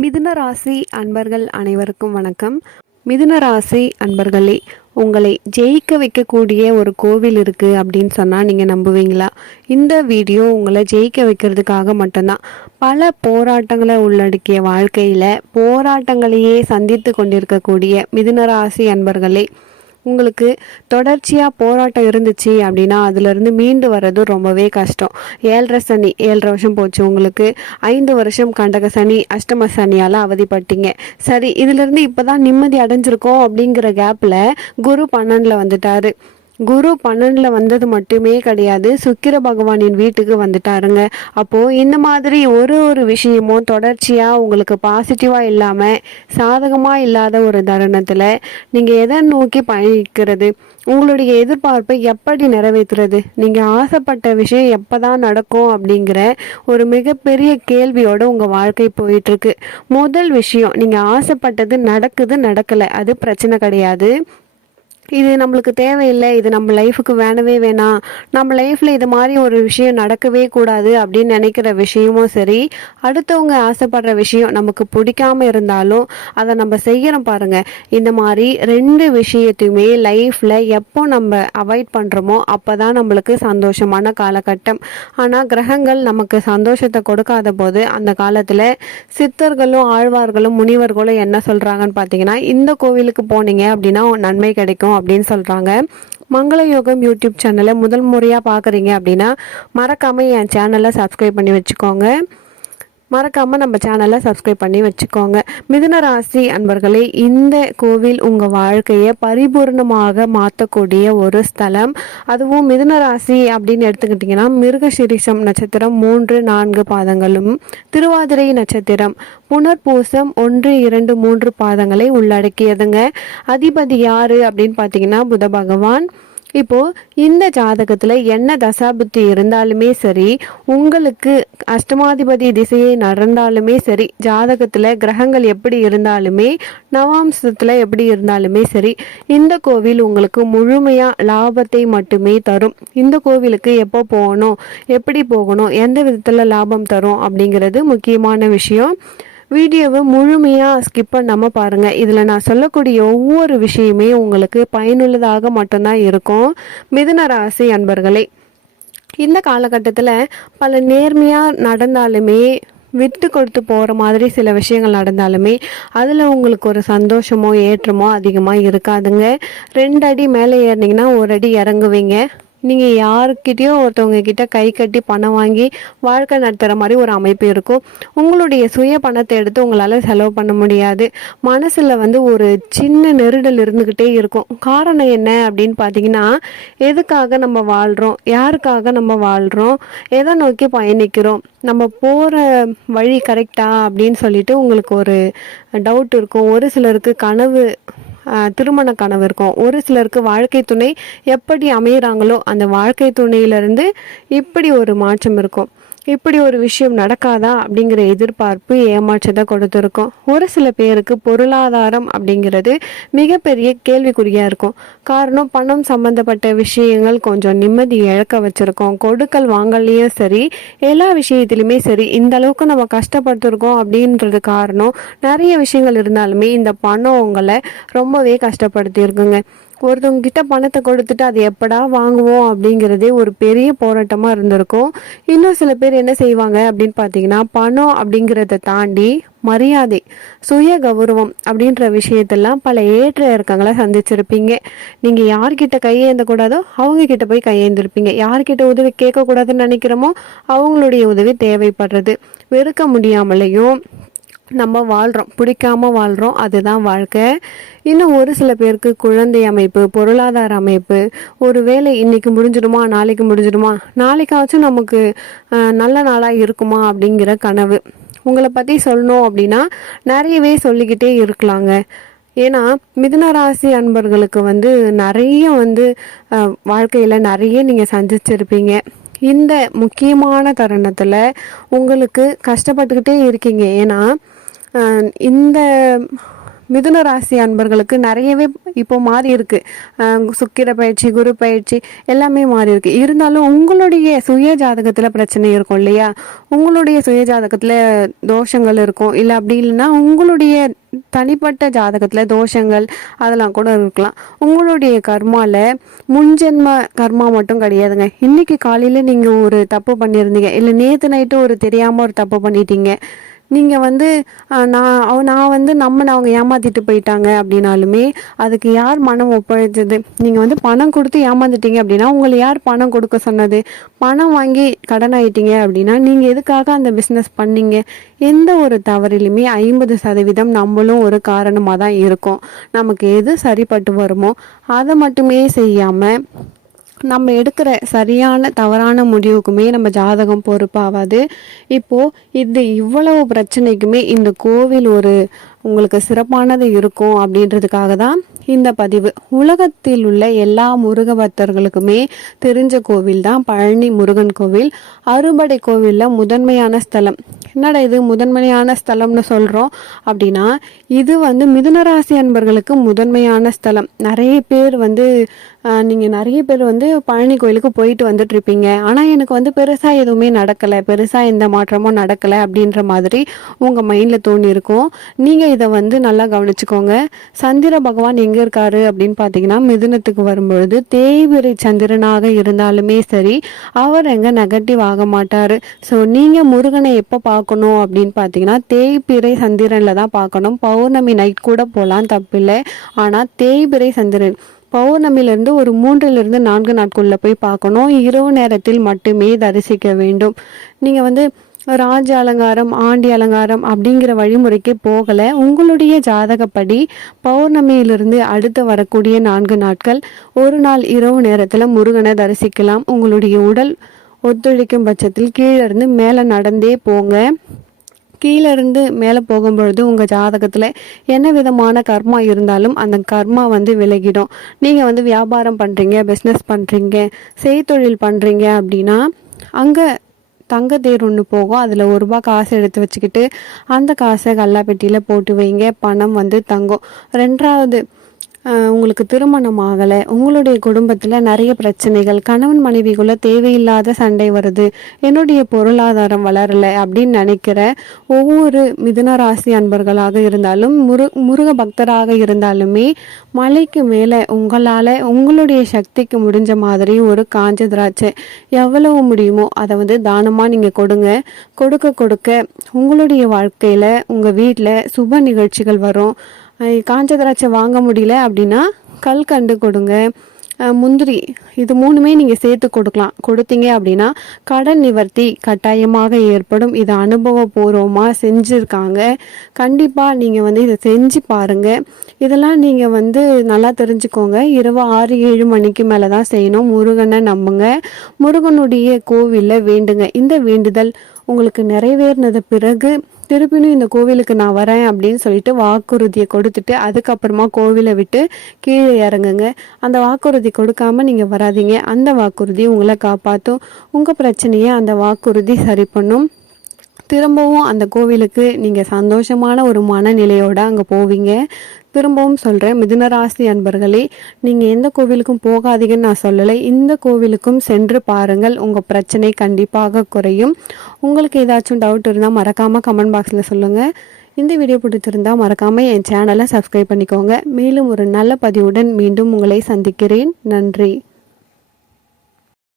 மிதுன ராசி அன்பர்கள் அனைவருக்கும் வணக்கம். மிதுன ராசி அன்பர்களே, உங்களை ஜெயிக்க வைக்கக்கூடிய ஒரு கோவில் இருக்குது அப்படின்னு சொன்னால் நீங்கள் நம்புவீங்களா? இந்த வீடியோ உங்களை ஜெயிக்க வைக்கிறதுக்காக மட்டும்தான். பல போராட்டங்களை உள்ளடக்கிய வாழ்க்கையில் போராட்டங்களையே சந்தித்து கொண்டிருக்கக்கூடிய மிதுன ராசி அன்பர்களே, உங்களுக்கு தொடர்ச்சியாக போராட்டம் இருந்துச்சு அப்படின்னா அதிலிருந்து மீண்டு வர்றது ரொம்பவே கஷ்டம். 7.5 வருஷம் போச்சு உங்களுக்கு. 5 வருஷம் கண்டக சனி, அஷ்டம சனியால் அவதிப்பட்டீங்க. சரி, இதிலிருந்து இப்போ தான் நிம்மதி அடைஞ்சிருக்கோம் அப்படிங்கிற கேப்பில் குரு 12ல் வந்துட்டாரு. குரு 12ல் வந்தது மட்டுமே கிடையாது, சுக்கிர பகவானின் வீட்டுக்கு வந்துட்டாருங்க. அப்போது இந்த மாதிரி ஒரு விஷயமும் தொடர்ச்சியாக உங்களுக்கு பாசிட்டிவாக இல்லாமல் சாதகமாக இல்லாத ஒரு தருணத்தில் நீங்கள் எதை நோக்கி பயணிக்கிறது? உங்களுடைய எதிர்பார்ப்பை எப்படி நிறைவேற்றுறது? நீங்கள் ஆசைப்பட்ட விஷயம் எப்போ தான் நடக்கும் அப்படிங்கிற ஒரு மிகப்பெரிய கேள்வியோடு உங்கள் வாழ்க்கை போயிட்டுருக்கு. முதல் விஷயம், நீங்கள் ஆசைப்பட்டது நடக்கலை, அது பிரச்சனை கிடையாது. இது நம்மளுக்கு தேவையில்லை, இது நம்ம லைஃபுக்கு வேணவே வேணாம், நம்ம லைஃப்பில் இது மாதிரி ஒரு விஷயம் நடக்கவே கூடாது அப்படின்னு நினைக்கிற விஷயமும் சரி, அடுத்தவங்க ஆசைப்படுற விஷயம் நமக்கு பிடிக்காம இருந்தாலும் அதை நம்ம செய்யணும் பாருங்கள். இந்த மாதிரி 2 விஷயத்தையுமே லைஃப்பில் எப்போ நம்ம அவாய்ட் பண்ணுறோமோ அப்போ தான் நம்மளுக்கு சந்தோஷமான காலகட்டம். ஆனால் கிரகங்கள் நமக்கு சந்தோஷத்தை கொடுக்காத போது அந்த காலத்தில் சித்தர்களும் ஆழ்வார்களும் முனிவர்களும் என்ன சொல்கிறாங்கன்னு பார்த்தீங்கன்னா, இந்த கோவிலுக்கு போனீங்க அப்படின்னா நன்மை கிடைக்கும் அப்படின்னு சொல்கிறாங்க. மங்கள யோகம் யூடியூப் சேனலை முதல் முறையாக பார்க்குறீங்க அப்படின்னா மறக்காமல் என் சேனலை சப்ஸ்கிரைப் பண்ணி வச்சுக்கோங்க. மிதுன ராசி அன்பர்களே, இந்த கோவில் உங்கள் வாழ்க்கையை பரிபூர்ணமாக மாற்றக்கூடிய ஒரு ஸ்தலம். அதுவும் மிதுன ராசி அப்படின்னு எடுத்துக்கிட்டிங்கன்னா மிருகசிரிஷம் நட்சத்திரம் 3, 4 பாதங்களும், திருவாதிரை நட்சத்திரம் புனர்பூசம் 1, 2, 3 பாதங்களை உள்ளடக்கியதுங்க. அதிபதி யாரு அப்படின்னு பார்த்தீங்கன்னா புத பகவான். இப்போது இந்த ஜாதகத்தில் என்ன தசாபுத்தி இருந்தாலுமே சரி, உங்களுக்கு அஷ்டமாதிபதி திசையை நடந்தாலுமே சரி, ஜாதகத்தில் கிரகங்கள் எப்படி இருந்தாலுமே, நவாம்சத்தில் எப்படி இருந்தாலுமே சரி, இந்த கோவில் உங்களுக்கு முழுமையாக லாபத்தை மட்டுமே தரும். இந்த கோவிலுக்கு எப்போ போகணும், எப்படி போகணும், எந்த விதத்தில் லாபம் தரும் அப்படிங்கிறது முக்கியமான விஷயம். வீடியோவை முழுமையாக ஸ்கிப் பண்ணாமல் பாருங்கள். இதில் நான் சொல்லக்கூடிய ஒவ்வொரு விஷயமே உங்களுக்கு பயனுள்ளதாக மட்டும்தான் இருக்கும். மிதுன ராசி அன்பர்களே, இந்த காலகட்டத்தில் பல நேர்மையாக நடந்தாலுமே, விட்டு கொடுத்து போகிற மாதிரி சில விஷயங்கள் நடந்தாலுமே அதில் உங்களுக்கு ஒரு சந்தோஷமோ ஏற்றமோ அதிகமாக இருக்காதுங்க. 2 அடி மேலே ஏறினீங்கன்னா 1 அடி இறங்குவீங்க. நீங்கள் யாருக்கிட்டேயோ ஒருத்தவங்க கிட்ட கை கட்டி பணம் வாங்கி வாழ்க்கை நடத்துகிற மாதிரி ஒரு அமைப்பு இருக்கும். உங்களுடைய சுய பணத்தை எடுத்து உங்களால் செலவு பண்ண முடியாது. மனசில் ஒரு சின்ன நெருடல் இருந்துக்கிட்டே இருக்கும். காரணம் என்ன அப்படின்னு பார்த்தீங்கன்னா, எதுக்காக நம்ம வாழ்கிறோம், யாருக்காக நம்ம வாழ்கிறோம், எதை நோக்கி பயணிக்கிறோம், நம்ம போகிற வழி கரெக்டா அப்படின்னு சொல்லிட்டு உங்களுக்கு ஒரு டவுட் இருக்கும். ஒரு சிலருக்கு திருமண கனவு இருக்கும். ஒரு சிலருக்கு வாழ்க்கை துணை எப்படி அமைகிறாங்களோ அந்த வாழ்க்கை துணையிலிருந்து இப்படி ஒரு மாற்றம் இருக்கும். இப்படி ஒரு விஷயம் நடக்காதா அப்படிங்கிற எதிர்பார்ப்பு ஏமாற்றத்தை கொடுத்துருக்கோம். ஒரு சில பேருக்கு பொருளாதாரம் அப்படிங்கிறது மிகப்பெரிய கேள்விக்குறியாக இருக்கும். காரணம், பணம் சம்மந்தப்பட்ட விஷயங்கள் கொஞ்சம் நிம்மதி இழக்க வச்சுருக்கோம். கொடுக்கல் வாங்கலையும் சரி, எல்லா விஷயத்திலுமே சரி, இந்த அளவுக்கு நம்ம கஷ்டப்பட்டுருக்கோம் அப்படின்றது காரணம் நிறைய விஷயங்கள் இருந்தாலுமே இந்த பணம் உங்களை ரொம்பவே கஷ்டப்படுத்தியிருக்குங்க. ஒருத்தவங்க கிட்ட பணத்தை கொடுத்துட்டு அது எப்படா வாங்குவோம் அப்படிங்கிறதே ஒரு பெரிய போராட்டமாக இருந்திருக்கும். இன்னும் சில பேர் என்ன செய்வாங்க அப்படின்னு பார்த்தீங்கன்னா, பணம் அப்படிங்கிறத தாண்டி மரியாதை, சுய கௌரவம் அப்படின்ற விஷயத்தெல்லாம் பல ஏற்ற இறக்கங்களை சந்திச்சிருப்பீங்க. நீங்கள் யார்கிட்ட கையேந்தக்கூடாதோ அவங்க கிட்ட போய் கையேந்திருப்பீங்க. யார்கிட்ட உதவி கேட்கக்கூடாதுன்னு நினைக்கிறோமோ அவங்களுடைய உதவி தேவைப்படுறது. வெறுக்க முடியாமலையும் நம்ம வாழ்கிறோம், பிடிக்காம வாழ்கிறோம், அதுதான் வாழ்க்கை. இன்னும் ஒரு சில பேருக்கு குழந்தை அமைப்பு, பொருளாதார அமைப்பு, ஒரு வேலை இன்னைக்கு முடிஞ்சிடுமா, நாளைக்கு முடிஞ்சிடுமா, நாளைக்காச்சும் நமக்கு நல்ல நாளாக இருக்குமா அப்படிங்கிற கனவு. உங்களை பற்றி சொல்லணும் அப்படின்னா நிறையவே சொல்லிக்கிட்டே இருக்கலாங்க. ஏன்னா மிதுன ராசி அன்பர்களுக்கு நிறைய வாழ்க்கையில் நிறைய நீங்கள் சந்திச்சிருப்பீங்க. இந்த முக்கியமான தருணத்தில் உங்களுக்கு கஷ்டப்பட்டுக்கிட்டே இருக்கீங்க. ஏன்னா இந்த மிதுன ராசி அன்பர்களுக்கு நிறையவே இப்போ மாறி இருக்கு. சுக்கிர பயிற்சி, குரு பயிற்சி எல்லாமே மாறி இருக்கு. இருந்தாலும் உங்களுடைய சுய ஜாதகத்துல பிரச்சனை இருக்கும் இல்லையா? உங்களுடைய சுய ஜாதகத்துல தோஷங்கள் இருக்கும், இல்லை அப்படி இல்லைன்னா உங்களுடைய தனிப்பட்ட ஜாதகத்துல தோஷங்கள் அதெல்லாம் கூட இருக்கலாம். உங்களுடைய கர்மால முன்ஜென்ம கர்மா மட்டும் கிடையாதுங்க. இன்னைக்கு காலையில நீங்க ஒரு தப்பு பண்ணியிருந்தீங்க, இல்லை நேத்து நைட்டு ஒரு தெரியாம ஒரு தப்பு பண்ணிட்டீங்க, நீங்க வந்து நான் வந்து அவங்க ஏமாத்திட்டு போயிட்டாங்க அப்படின்னாலுமே அதுக்கு யார் மனம் ஒப்படைச்சது? நீங்க வந்து பணம் கொடுத்து ஏமாந்துட்டீங்க அப்படின்னா உங்களை யார் பணம் கொடுக்க சொன்னது? பணம் வாங்கி கடன் ஆயிட்டீங்க அப்படின்னா நீங்க எதுக்காக அந்த பிஸ்னஸ் பண்ணீங்க? எந்த ஒரு தவறிலுமே 50% நம்மளும் ஒரு காரணமாக தான் இருக்கும். நமக்கு எது சரிப்பட்டு வருமோ அதை மட்டுமே செய்யாம நம்ம எடுக்கிற சரியான தவறான முடிவுக்குமே நம்ம ஜாதகம் பொறுப்பாகாது. இப்போ இது இவ்வளவு பிரச்சனைக்குமே இந்த கோவில் ஒரு உங்களுக்கு சிறப்பானது இருக்கும் அப்படின்றதுக்காக தான் இந்த பதிவு. உலகத்தில் உள்ள எல்லா முருக பக்தர்களுக்குமே தெரிஞ்ச கோவில் தான் பழனி முருகன் கோவில். அறுபடை கோவிலில் முதன்மையான ஸ்தலம். என்னடா இது முதன்மையான ஸ்தலம்னு சொல்கிறோம் அப்படின்னா, இது வந்து மிதுனராசி அன்பர்களுக்கு முதன்மையான ஸ்தலம். நிறைய பேர் வந்து பழனி கோயிலுக்கு போயிட்டு வந்துட்டு இருப்பீங்க, ஆனால் எனக்கு வந்து பெருசாக எதுவுமே நடக்கலை, பெருசாக எந்த மாற்றமும் நடக்கலை அப்படின்ற மாதிரி உங்கள் மைண்டில் தோணி இருக்கும். நீங்கள் இதை வந்து நல்லா கவனிச்சுக்கோங்க. சந்திர பகவான் எங்கே இருக்காரு அப்படின்னு பார்த்தீங்கன்னா, மிதுனத்துக்கு வரும்பொழுது தேய்பிறை சந்திரனாக இருந்தாலுமே சரி, அவர் எங்கே நெகட்டிவ் ஆக மாட்டார். ஸோ நீங்கள் முருகனை எப்போ பார்க்கணும் அப்படின்னு பார்த்தீங்கன்னா, தேய்பிறை சந்திரனில் தான் பார்க்கணும். பௌர்ணமி நைட் கூட போகலாம், தப்பில்லை. ஆனால் தேய்பிறை சந்திரன் பௌர்ணமியிலிருந்து ஒரு 3-4 நாட்குள்ள போய் பார்க்கணும். இரவு நேரத்தில் மட்டுமே தரிசிக்க வேண்டும். நீங்கள் வந்து ராஜ அலங்காரம், ஆண்டி அலங்காரம் அப்படிங்கிற வழிமுறைக்கு போகலை. உங்களுடைய ஜாதகப்படி பௌர்ணமியிலிருந்து அடுத்து வரக்கூடிய 4 நாட்கள் ஒரு நாள் இரவு நேரத்தில் முருகனை தரிசிக்கலாம். உங்களுடைய உடல் ஒத்துழைக்கும் பட்சத்தில் கீழே இருந்து மேலே நடந்தே போங்க. கீழே இருந்து மேலே போகும்பொழுது உங்கள் ஜாதகத்தில் என்ன விதமான கர்மா இருந்தாலும் அந்த கர்மா வந்து விலகிடும். நீங்கள் வந்து வியாபாரம் பண்ணுறீங்க, பிஸ்னஸ் பண்ணுறீங்க, செய்தொழில் பண்ணுறீங்க அப்படின்னா அங்கே தங்க தேர் ஒன்று போகும். அதில் ₹1 காசு எடுத்து வச்சுக்கிட்டு அந்த காசை கல்லாப்பெட்டியில் போட்டு வைங்க. பணம் வந்து தங்கும். ரெண்டாவது, உங்களுக்கு திருமணம் ஆகலை, உங்களுடைய குடும்பத்தில் நிறைய பிரச்சனைகள், கணவன் மனைவிக்குள்ள தேவையில்லாத சண்டை வருது, என்னுடைய பொருளாதாரம் வளரலை அப்படின்னு நினைக்கிற ஒவ்வொரு மிதுனராசி அன்பர்களாக இருந்தாலும் முருக பக்தராக இருந்தாலுமே மலைக்கு மேலே உங்களால் உங்களுடைய சக்திக்கு முடிஞ்ச மாதிரி ஒரு காஞ்ச திராட்சை எவ்வளவு முடியுமோ அதை வந்து தானமாக நீங்கள் கொடுங்க. கொடுக்க கொடுக்க உங்களுடைய வாழ்க்கையில் உங்கள் வீட்டில் சுப நிகழ்ச்சிகள் வரும். காஞ்ச திராட்சை வாங்க முடியல அப்படின்னா கல்கண்டு கொடுங்க, முந்திரி, இது 3மே நீங்கள் சேர்த்து கொடுத்தீங்க அப்படின்னா கடன் நிவர்த்தி கட்டாயமாக ஏற்படும். இது அனுபவபூர்வமாக செஞ்சுருக்காங்க. கண்டிப்பாக நீங்கள் வந்து இதை செஞ்சு பாருங்கள். இதெல்லாம் நீங்கள் வந்து நல்லா தெரிஞ்சுக்கோங்க. இரவு 6-7 மணிக்கு மேலே தான் செய்யணும். முருகனை நம்புங்க, முருகனுடைய கோவிலில் வேண்டுங்க. இந்த வேண்டுதல் உங்களுக்கு நிறைவேறினது பிறகு திருப்பினும் இந்த கோவிலுக்கு நான் வரேன் அப்படின்னு சொல்லிட்டு வாக்குறுதியை கொடுத்துட்டு அதுக்கப்புறமா கோவிலை விட்டு கீழே இறங்குங்க. அந்த வாக்குறுதி கொடுக்காம நீங்கள் வராதீங்க. அந்த வாக்குறுதி உங்களை காப்பாற்றும். உங்கள் பிரச்சனையை அந்த வாக்குறுதி சரி பண்ணும். திரும்பவும் அந்த கோவிலுக்கு நீங்கள் சந்தோஷமான ஒரு மனநிலையோடு அங்கே போவீங்க. திரும்பவும் சொல்கிறேன், மிதுனராசி அன்பர்களே, நீங்கள் எந்த கோவிலுக்கும் போகாதீங்கன்னு நான் சொல்லலை. இந்த கோவிலுக்கும் சென்று பாருங்கள், உங்கள் பிரச்சனை கண்டிப்பாக குறையும். உங்களுக்கு ஏதாச்சும் டவுட் இருந்தால் மறக்காமல் கமெண்ட் பாக்ஸில் சொல்லுங்கள். இந்த வீடியோ பிடிச்சிருந்தால் மறக்காமல் என் சேனலை சப்ஸ்கிரைப் பண்ணிக்கோங்க. மேலும் ஒரு நல்ல பதிவுடன் மீண்டும் உங்களை சந்திக்கிறேன். நன்றி.